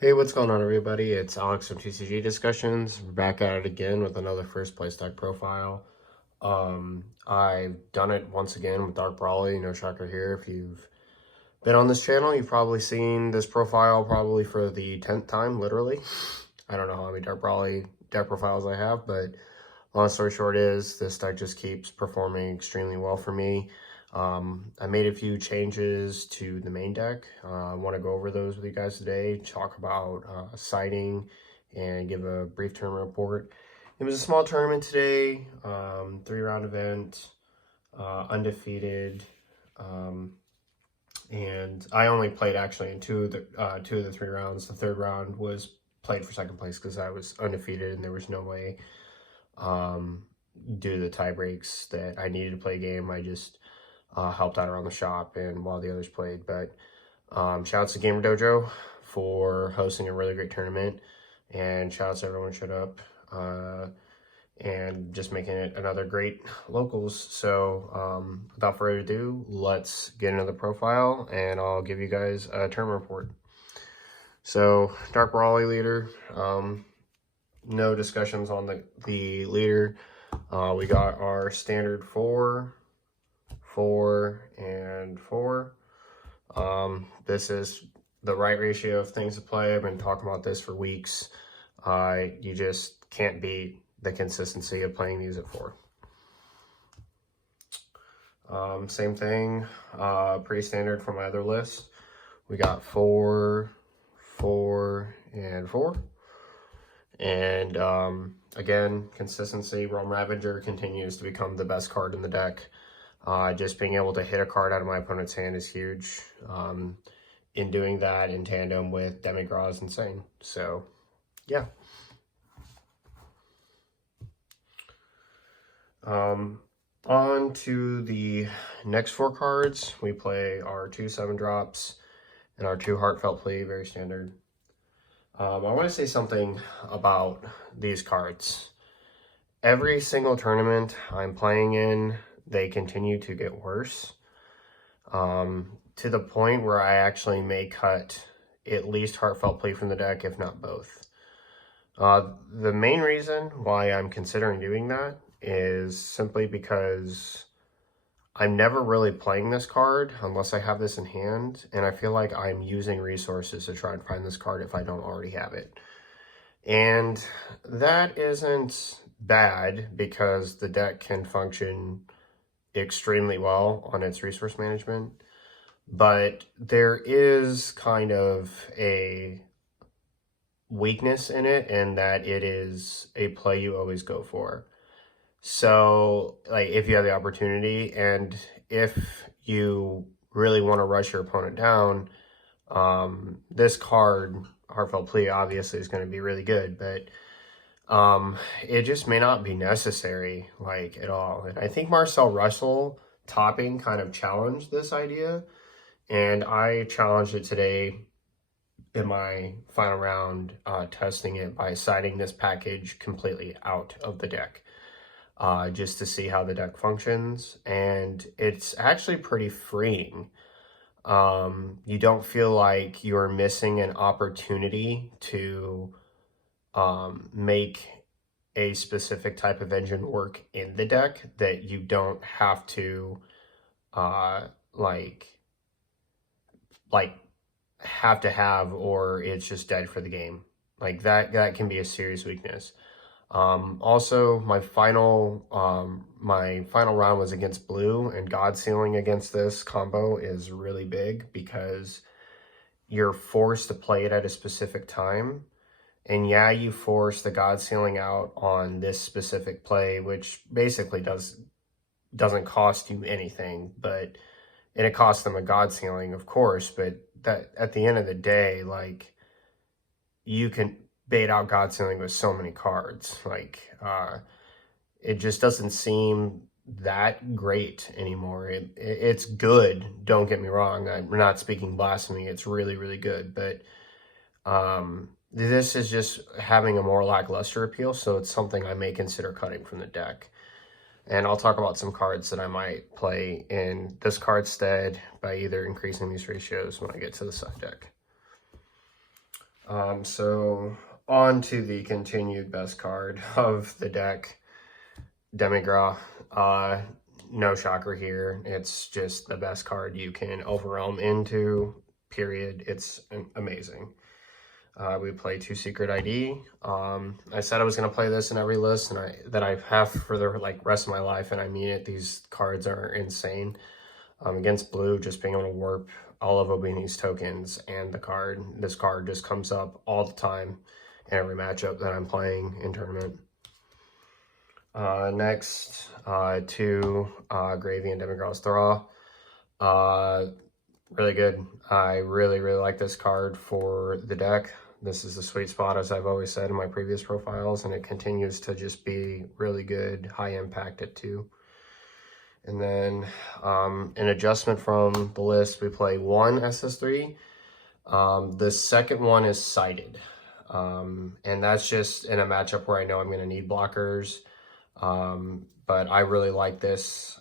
Hey, what's going on, everybody? It's Alex from TCG Discussions. We're back at it again with another first place deck profile. I've done it once again with Dark Brawly. No shocker here. If you've been on this channel, you've probably seen this profile probably for the 10th time, literally. I don't know how many Dark Brawly deck profiles I have, but long story short is this deck just keeps performing extremely well for me. I made a few changes to the main deck. I want to go over those with you guys today, talk about sighting, and give a brief tournament report. It was a small tournament today, 3-round event, undefeated, and I only played actually in two of the 3 rounds. The third round was played for second place because I was undefeated and there was no way, due to the tie breaks, that I needed to play a game. I just helped out around the shop and while the others played. But shout outs to Gamer Dojo for hosting a really great tournament, and shout outs to everyone who showed up and just making it another great locals. So without further ado, let's get into the profile and I'll give you guys a tournament report. So Dark Brawly leader, no discussions on the leader. We got our standard 4, 4, and 4. This is the right ratio of things to play. I've been talking about this for weeks. You just can't beat the consistency of playing these at 4. Same thing, pretty standard for my other list. We got 4, 4, and 4. And again, consistency. Realm Ravager continues to become the best card in the deck. Just being able to hit a card out of my opponent's hand is huge. In doing that in tandem with Demigra is insane. So, yeah. On to the next 4 cards. We play our 2 7-drops and our 2 Heartfelt Plea, very standard. I want to say something about these cards. Every single tournament I'm playing in, they continue to get worse, to the point where I actually may cut at least Heartfelt Plea from the deck, if not both. The main reason why I'm considering doing that is simply because I'm never really playing this card unless I have this in hand, and I feel like I'm using resources to try and find this card if I don't already have it. And that isn't bad because the deck can function extremely well on its resource management, but there is kind of a weakness in it, and that it is a play you always go for. So, like, if you have the opportunity and if you really want to rush your opponent down, this card, Heartfelt Plea, obviously is going to be really good, but it just may not be necessary, like, at all. And I think Marcel Russell topping kind of challenged this idea, and I challenged it today in my final round, testing it by siding this package completely out of the deck. Just to see how the deck functions, and it's actually pretty freeing. You don't feel like you're missing an opportunity to make a specific type of engine work in the deck that you don't have to like have, or it's just dead for the game. Like that can be a serious weakness. Also, my final round was against blue, and God Sealing against this combo is really big because you're forced to play it at a specific time. And yeah, you force the God Sealing out on this specific play, which basically doesn't cost you anything, and it costs them a God Sealing, of course, but that at the end of the day, like, you can bait out God Sealing with so many cards. Like, it just doesn't seem that great anymore. It's good, don't get me wrong. I'm not speaking blasphemy. It's really, really good. But this is just having a more lackluster appeal, so it's something I may consider cutting from the deck. And I'll talk about some cards that I might play in this card stead by either increasing these ratios when I get to the side deck. So on to the continued best card of the deck, Demigra. No shocker here. It's just the best card you can overwhelm into, period. It's amazing. We play 2 Secret ID. I said I was going to play this in every list and that I have for the rest of my life, and I mean it. These cards are insane. Against blue, just being able to warp all of Obini's tokens and this card just comes up all the time in every matchup that I'm playing in tournament. Next, 2 Gravy and Demigra's Thra. Really good. I really like this card for the deck. This is the sweet spot, as I've always said in my previous profiles, and it continues to just be really good, high impact at 2. And then an adjustment from the list, we play 1 SS3. The second one is Sighted. And that's just in a matchup where I know I'm going to need blockers. But I really like this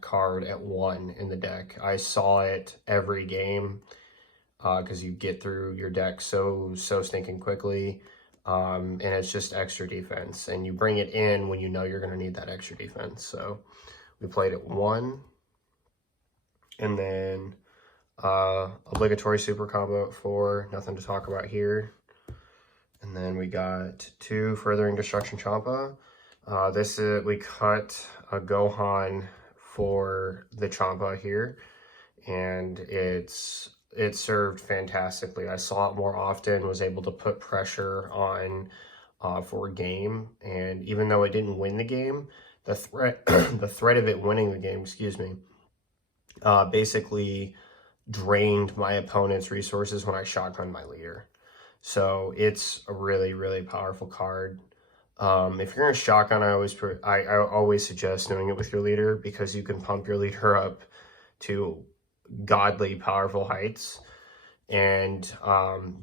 card at 1 in the deck. I saw it every game because you get through your deck so stinking quickly. And it's just extra defense. And you bring it in when you know you're going to need that extra defense. So we played at 1. And then obligatory super combo at 4. Nothing to talk about here. And then we got 2 Furthering Destruction Champa. We cut a Gohan for the Champa here, and it served fantastically. I saw it more often, was able to put pressure on for a game, and even though it didn't win the game, the threat of it winning the game, basically drained my opponent's resources when I shotgunned my leader. So it's a really powerful card. If you're gonna shotgun, I always suggest doing it with your leader, because you can pump your leader up to godly powerful heights and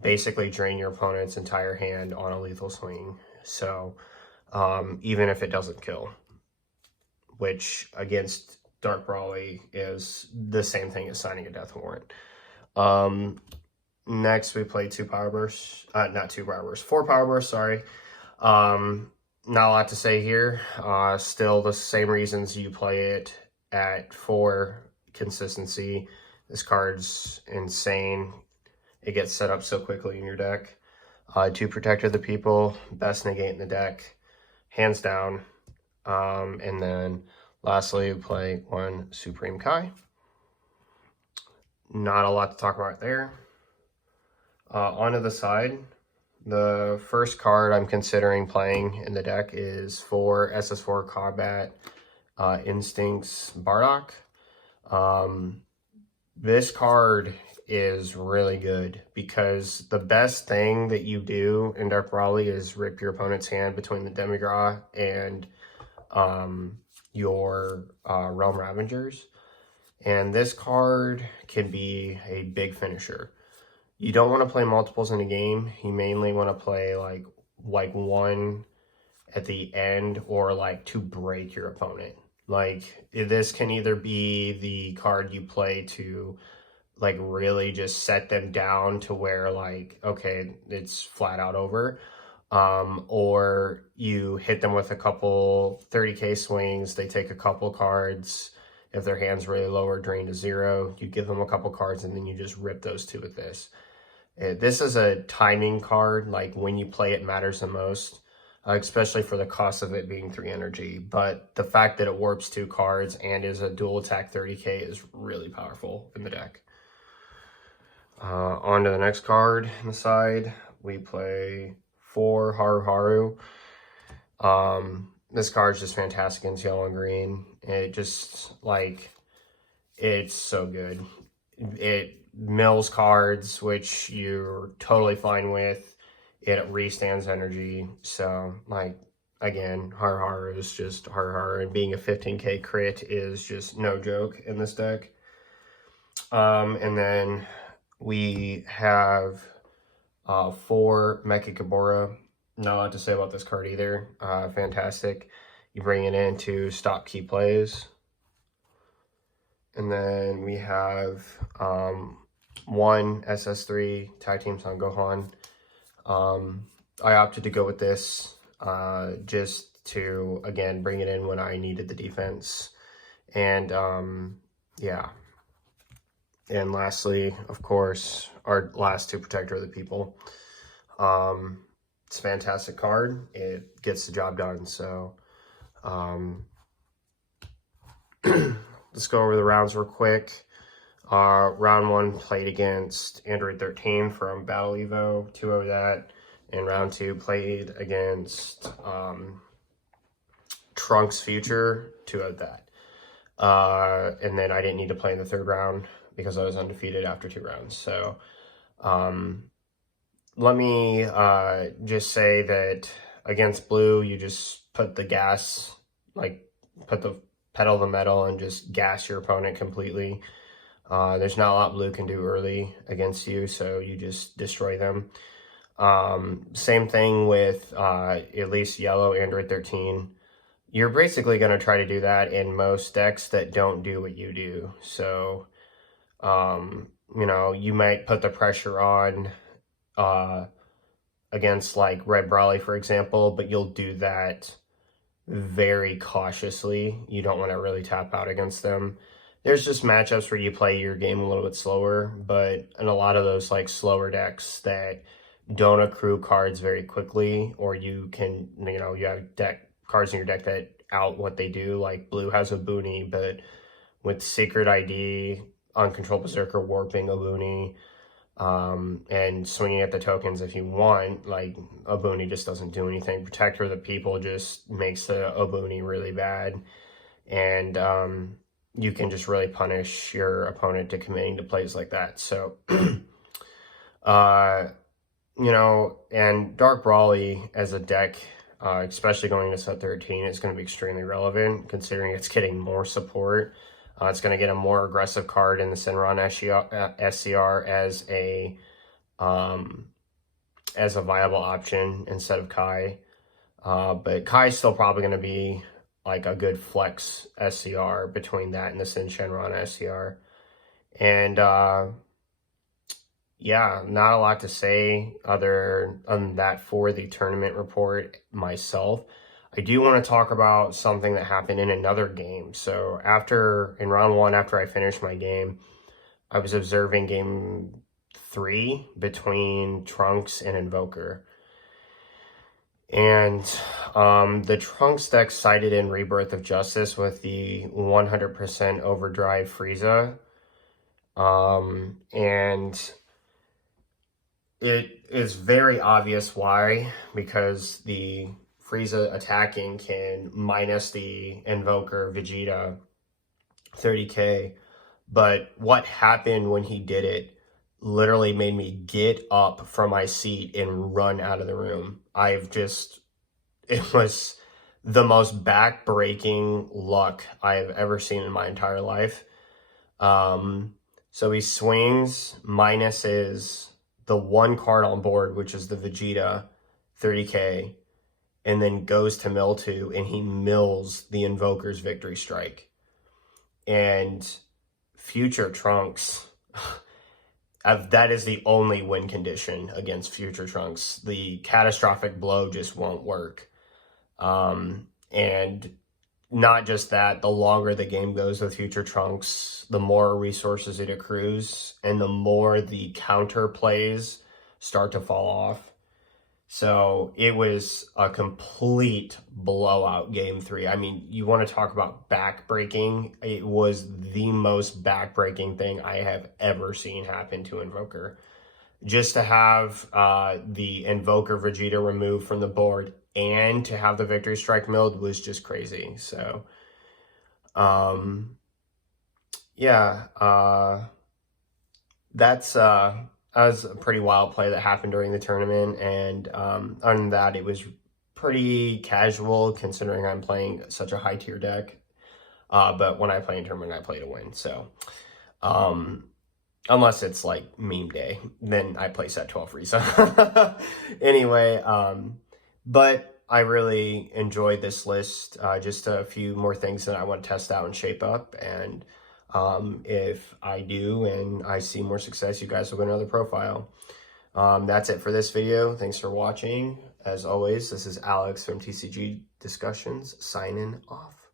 basically drain your opponent's entire hand on a lethal swing. So even if it doesn't kill, which against Dark Brawly is the same thing as signing a death warrant. Next, we play 2 power bursts. Not 2 power bursts, 4 power bursts, sorry. Not a lot to say here. Still the same reasons you play it at 4. Consistency. This card's insane. It gets set up so quickly in your deck. 2 Protector of the People, best negate in the deck, hands down. And then lastly, we play 1 Supreme Kai. Not a lot to talk about there. Onto the side, the first card I'm considering playing in the deck is 4 SS4 Combat Instincts Bardock. This card is really good because the best thing that you do in Dark Brawly is rip your opponent's hand between the Demigra and your Realm Ravengers. And this card can be a big finisher. You don't want to play multiples in a game. You mainly want to play like 1 at the end, or to break your opponent. This can either be the card you play to really just set them down to where okay, it's flat out over. Or you hit them with a couple 30k swings, they take a couple cards. If their hand's really low or drained to 0, you give them a couple cards and then you just rip those 2 with this. This is a timing card, when you play it matters the most, especially for the cost of it being 3 energy. But the fact that it warps 2 cards and is a dual attack 30k is really powerful in the deck. On to the next card on the side, we play 4 Haru Haru. This card's just fantastic in yellow and green. It just, it's so good. It mills cards, which you're totally fine with. It restands energy. So, again, Haru Haru is just Haru Haru, and being a 15k crit is just no joke in this deck. And then we have 4 Mecha Gabora. Not a lot to say about this card either. Fantastic. You bring it in to stop key plays. And then we have 1 SS3 Tag Team Son Gohan. I opted to go with this just to, again, bring it in when I needed the defense. And yeah. And lastly, of course, our last 2, Protector of the People. It's a fantastic card. It gets the job done. So let's go over the rounds real quick. Round 1 played against Android 13 from Battle Evo, 2 of that. And round 2 played against Trunks Future, 2 of that. And then I didn't need to play in the 3rd round because I was undefeated after 2 rounds. So let me just say that against blue, you just put the gas, like put the pedal to the metal and just gas your opponent completely. There's not a lot blue can do early against you, so you just destroy them. Same thing with at least yellow, Android 13. You're basically going to try to do that in most decks that don't do what you do. So, you know, you might put the pressure on against like Red Brawly, for example, but you'll do that very cautiously. You don't want to really tap out against them. There's just matchups where you play your game a little bit slower, but in a lot of those like slower decks that don't accrue cards very quickly, or you can, you know, you have cards in your deck that out what they do, like blue has a Boony, but with Secret ID, Uncontrolled Berserker, Warping a Boony, and swinging at the tokens if you want, like a Boony just doesn't do anything. Protector of the People just makes the Obuni really bad, and you can just really punish your opponent to committing to plays like that. So, you know, and Dark Brawly as a deck, especially going to set 13, is going to be extremely relevant considering it's getting more support. It's going to get a more aggressive card in the Shenron SCR as a viable option instead of Kai. But Kai's still probably going to be like a good flex SCR between that and the Shenron SCR. And yeah, not a lot to say other than that for the tournament report myself. I do want to talk about something that happened in another game. So in round 1, after I finished my game, I was observing game 3 between Trunks and Invoker. And the Trunks deck sided in Rebirth of Justice with the 100% Overdrive Frieza. And it is very obvious why, because the Frieza attacking can minus the Invoker Vegeta 30k, but what happened when he did it literally made me get up from my seat and run out of the room. It was the most back-breaking luck I've ever seen in my entire life. So he swings, minuses the 1 card on board, which is the Vegeta 30k, and then goes to mill 2, and he mills the Invoker's Victory Strike. And future Trunks, that is the only win condition against future Trunks. The catastrophic blow just won't work. And not just that, the longer the game goes with future Trunks, the more resources it accrues, and the more the counter plays start to fall off. So it was a complete blowout game 3. I mean, you want to talk about backbreaking. It was the most backbreaking thing I have ever seen happen to Invoker. Just to have the Invoker Vegeta removed from the board and to have the Victory Strike milled was just crazy. So, yeah, that was a pretty wild play that happened during the tournament, and other than that, it was pretty casual considering I'm playing such a high tier deck. But when I play in tournament, I play to win. So, unless it's like meme day, then I play set 12 Frieza. Anyway, but I really enjoyed this list. Just a few more things that I want to test out and shape up, and if I do and I see more success, you guys will get another profile. That's it for this video. Thanks for watching. As always, this is Alex from TCG Discussions signing off.